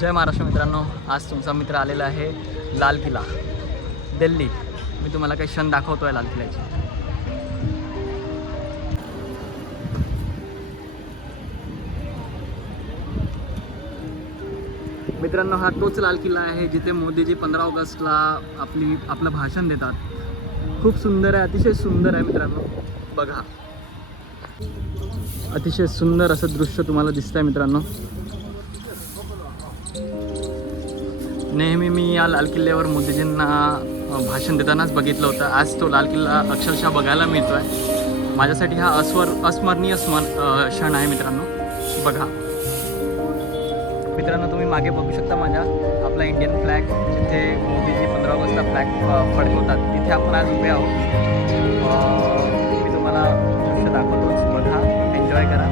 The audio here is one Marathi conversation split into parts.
जय महाराष्ट्र मित्रांनो, आज तुमचा मित्र आलेला आहे लाल किल्ला दिल्ली। मी तुम्हाला काही क्षण दाखवतो आहे लाल किल्ल्याचे। मित्रांनो, हा तोच लाल किल्ला आहे जिथे मोदीजी 15 ऑगस्टला आपलं भाषण देतात। खूप सुंदर आहे, अतिशय सुंदर आहे मित्रांनो, बघा। अतिशय सुंदर असं दृश्य तुम्हाला दिसतंय मित्रांनो। नेहमी मी या लाल किल्ल्यावर मोदीजींना भाषण देतानाच बघितलं होतं। आज तो लाल किल्ला अक्षरशः बघायला मिळतो आहे। माझ्यासाठी हा अस्मरणीय क्षण आहे मित्रांनो, बघा। मित्रांनो, तुम्ही मागे बघू शकता माझ्या आपला इंडियन फ्लॅग, जिथे मोदीजी 15 ऑगस्टला फ्लॅग फडकवतात, तिथे आपण आज उभे आहोत। मी तुम्हाला दृश्य दाखवतोच, बघा, एन्जॉय करा।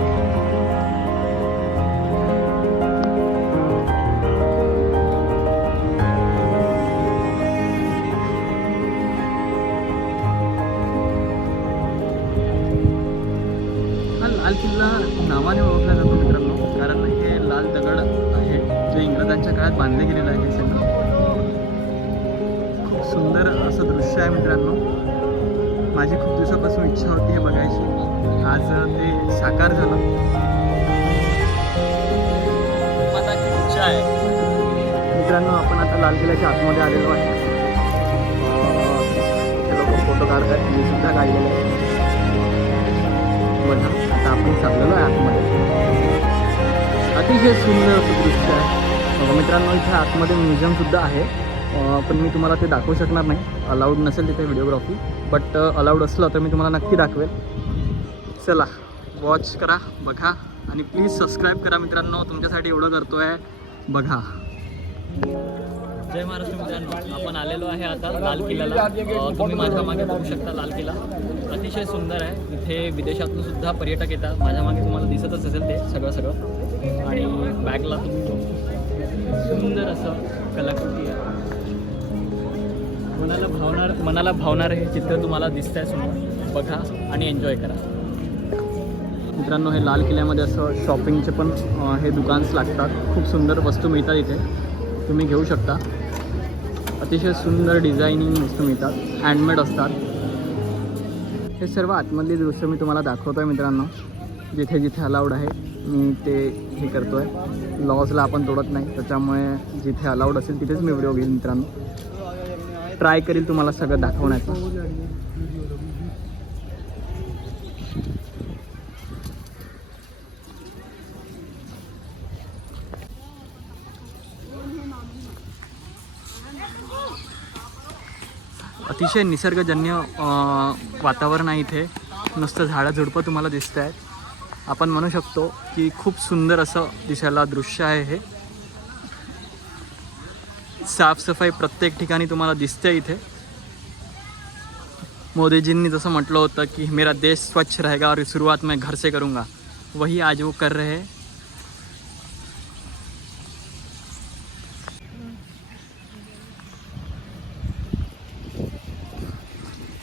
लाल किल्ला नावाने ओळखला जातो मित्रांनो, कारण हे लाल दगड आहे जे इंग्रजांच्या काळात बांधले गेलेलं आहे। सगळं खूप सुंदर असं दृश्य आहे मित्रांनो। माझी खूप दिवसापासून इच्छा होती हे बघायची, आज ते साकार झालं। मनाची इच्छा आहे मित्रांनो। आपण आता लाल किल्ल्याच्या आतमध्ये आलेलो आहे। ते लोक फोटो काढतात, मी सुद्धा काढलेलं आहे। बघा, आता आपण चाललेलो आहे आतमध्ये। अतिशय सुंदर असं दृश्य आहे मित्रांनो। इथे आतमध्ये म्युझियमसुद्धा आहे, पण मी तुम्हाला ते दाखवू शकणार नाही, अलाउड नसेल तिथे व्हिडिओग्राफी। बट अलाउड असलं तर मी तुम्हाला नक्की दाखवेल। चला, वॉच करा, बघा, आणि प्लीज सबस्क्राईब करा मित्रांनो। तुमच्यासाठी एवढं करतो आहे, बघा। जय महाराष्ट्र मित्रांनो, आपण आलेलो आहे आता लाल किल्ल्याला। तुम्ही माझ्या मागे बघू शकता लाल किल्ला अतिशय सुंदर आहे। इथे विदेशातून सुद्धा पर्यटक येतात। माझ्या मागे तुम्हाला दिसतच असेल ते सगळं, आणि बॅगला तुम्ही सुंदर असं कलाकृती आहे। मनाला भावणार हे चित्र तुम्हाला दिसतंय समोर, बघा आणि एन्जॉय करा मित्रांनो। हे लाल किल्ल्यामध्ये असं शॉपिंगचे पण हे दुकान्स लागतात। खूप सुंदर वस्तू मिळतात इथे, तुम्ही घेऊ शकता। अतिशय सुंदर डिझायनिंग वस्तू मिळतात, हँडमेड असतात। हे सर्व आतमधली दृश्य मी तुम्हाला दाखवतो आहे मित्रांनो। जिथे जिथे अलाउड आहे मी ते हे करतो आहे। लॉजला आपण तोडत नाही, त्याच्यामुळे जिथे अलाउड असेल तिथेच मी व्हिडिओ घेईन मित्रांनो। ट्राय करील तुम्हाला सगळं दाखवण्याचं। अतिशय निसर्गजन्य वातावरण आहे इथे। नुसतं झाडं झुडपं तुम्हाला दिसत आहेत। आपण म्हणू शकतो की खूप सुंदर असं दिसायला दृश्य आहे हे। साफसफाई प्रत्येक ठिकाणी तुम्हाला दिसते इथे। मोदीजींनी जसं म्हटलं होतं की मेरा देश स्वच्छ रहेगा और शुरुआत मैं घर से करूँगा, वही आज वो कर रहे हैं।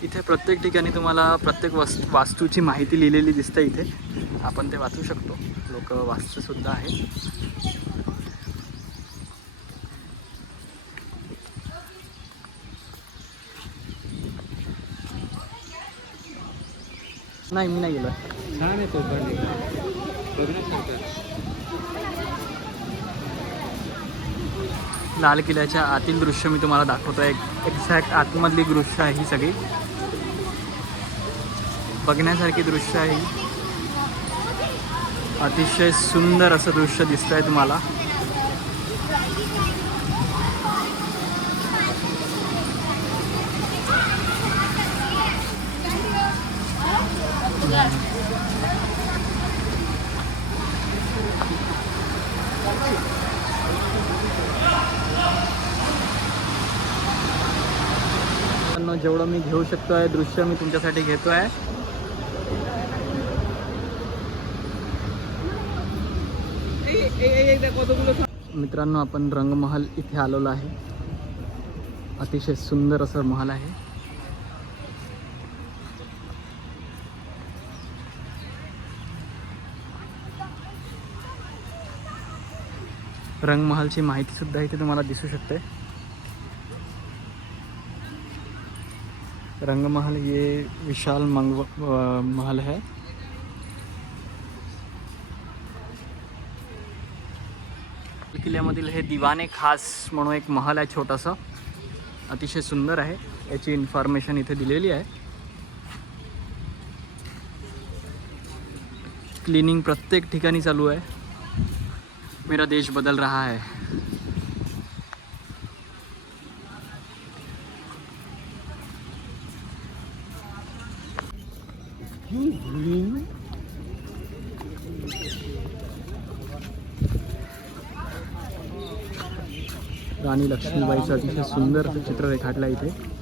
इथे प्रत्येक ठिकाणी तुम्हाला प्रत्येक वास्तूची माहिती लिहिलेली दिसते इथे। आपण ते वाचू शकतो, लोक वाचूसुद्धा आहेत। नाही, मी नाही गेलो। छान आहे तो बघण्यासारखं। लाल किल्ल्याच्या आतील दृश्य मी तुम्हाला दाखवतो आहे। एक्झॅक्ट आतमधली दृश्य आहे ही सगळी, बघण्यासारखी दृश्य आहे। अतिशय सुंदर असं दृश्य दिसत आहे तुम्हाला। जेवढं मी घेऊ शकतो आहे दृश्य मी तुमच्यासाठी घेतो आहे। मित्रांनो, आपण रंगमहल इथे आलेलो आहे। अतिशय सुंदर असं महल आहे। रंगमहलची माहितीसुद्धा इथे तुम्हाला दिसू शकते. रंगमहल ये विशाल महल है. किल्ल्यामधील हे दिवाने खास म्हणून एक महल आहे छोटासा. अतिशय सुंदर आहे. याची इन्फॉर्मेशन इथे दिलेली आहे. क्लीनिंग प्रत्येक ठिकाणी चालू आहे. मेरा देश बदल रहा है. राणी लक्ष्मीबाईचं अतिशय सुंदर असं चित्र रेखाटलं इथे.